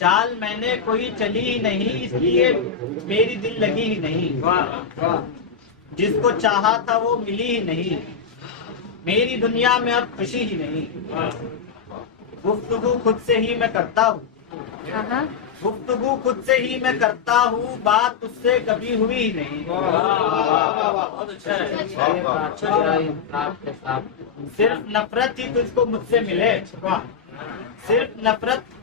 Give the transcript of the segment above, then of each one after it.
चाल मैंने कोई चली ही नहीं, इसलिए मेरी दिल लगी ही नहीं। जिसको चाहा था वो मिली ही नहीं, मेरी दुनिया में अब खुशी ही नहीं। गुफ्तगू खुद से ही मैं करता हूँ, गुफ्तगू खुद से ही मैं करता हूँ, बात उससे कभी हुई ही नहीं। सिर्फ नफरत ही तुझको मुझसे मिले, सिर्फ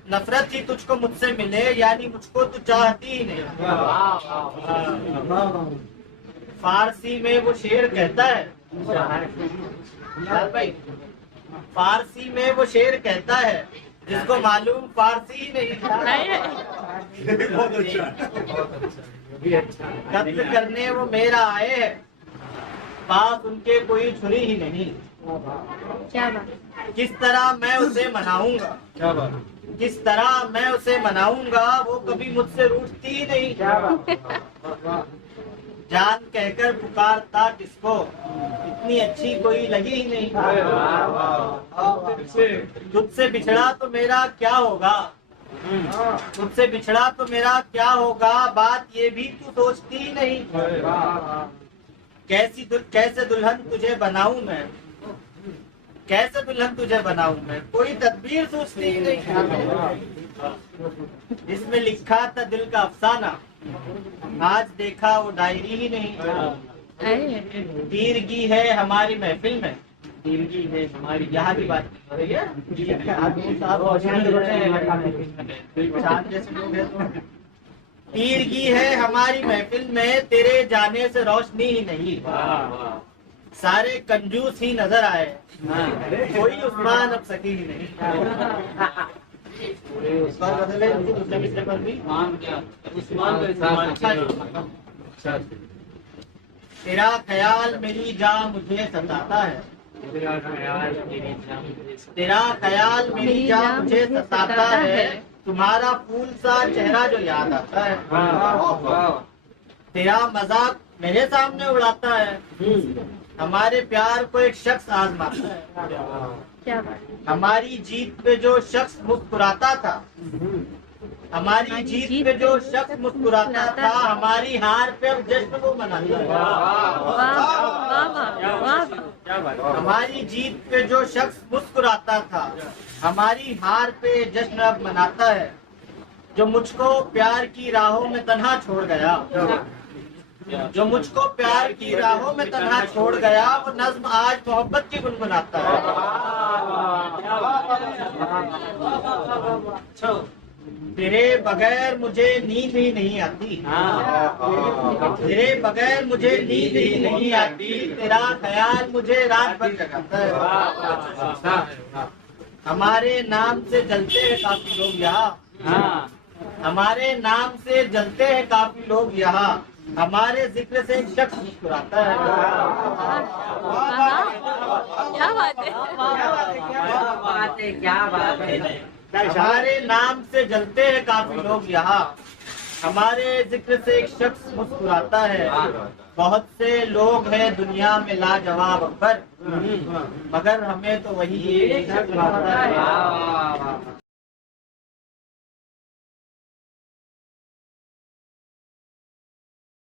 नफरत ही तुझको मुझसे मिले, यानी मुझको तू चाहती ही नहीं। फारसी में वो शेर कहता है, भाई फारसी में वो शेर कहता है, जिसको मालूम फारसी ही नहीं। कत्ल करने वो मेरा आए है, पास उनके कोई छुरी ही नहीं। क्या बात। किस तरह मैं उसे मनाऊंगा, किस तरह मैं उसे मनाऊंगा, वो कभी मुझसे रूठती ही नहीं। जान कहकर पुकारता किसको, इतनी अच्छी कोई लगी ही नहीं। तुझसे बिछड़ा तो मेरा क्या होगा, तुझसे बिछड़ा तो मेरा क्या होगा, बात ये भी तू सोचती ही नहीं। कैसे दुल्हन तुझे बनाऊं मैं, कैसे दुल्हन तुझे बनाऊं मैं, कोई तदबीर सोचती ही नहीं। इसमें लिखा था दिल का अफसाना, आज देखा वो डायरी ही नहीं। तीरगी है हमारी महफिल में, तीरगी है हमारी, यहाँ की बात हो रही है। तीरगी है हमारी महफिल में, तेरे जाने से रोशनी ही नहीं। सारे कंजूस ही नजर आए, कोई उस्मान अब सकी ही नहीं। पर भी तेरा ख्याल मेरी जान मुझे सताता है, तेरा ख्याल मेरी जान मुझे सताता है, तुम्हारा फूल सा चेहरा जो याद आता है। तेरा मजाक मेरे सामने उड़ाता है, हमारे प्यार को एक शख्स आजमाता है। हमारी जीत पे जो शख्स मुस्कुराता था, हमारी जीत पे जो शख्स मुस्कुराता था, हमारी हार पे अब जश्न वो मनाता है। हमारी जीत पे जो शख्स मुस्कुराता था, हमारी हार पे जश्न अब मनाता है। जो मुझको प्यार की राहों में तन्हा छोड़ गया, जो मुझको प्यार की राहों में तन्हा छोड़ गया, वो नज्म आज मोहब्बत की गुनगुनाता है। तेरे बगैर मुझे नींद ही नहीं आती, तेरे बगैर मुझे नींद ही नहीं आती, तेरा ख्याल मुझे रात भर जगाता है। हमारे नाम से जलते हैं काफी लोग यहाँ, हमारे नाम से जलते हैं काफी लोग यहाँ, हमारे जिक्र से एक शख्स मुस्कुराता है। क्या बात है, क्या बात है, क्या बात है। हमारे नाम से जलते हैं काफी लोग यहाँ, हमारे जिक्र से एक शख्स मुस्कुराता है। बहुत से लोग हैं दुनिया में लाजवाब अकबर, मगर हमें तो वही एक शख्स आता है।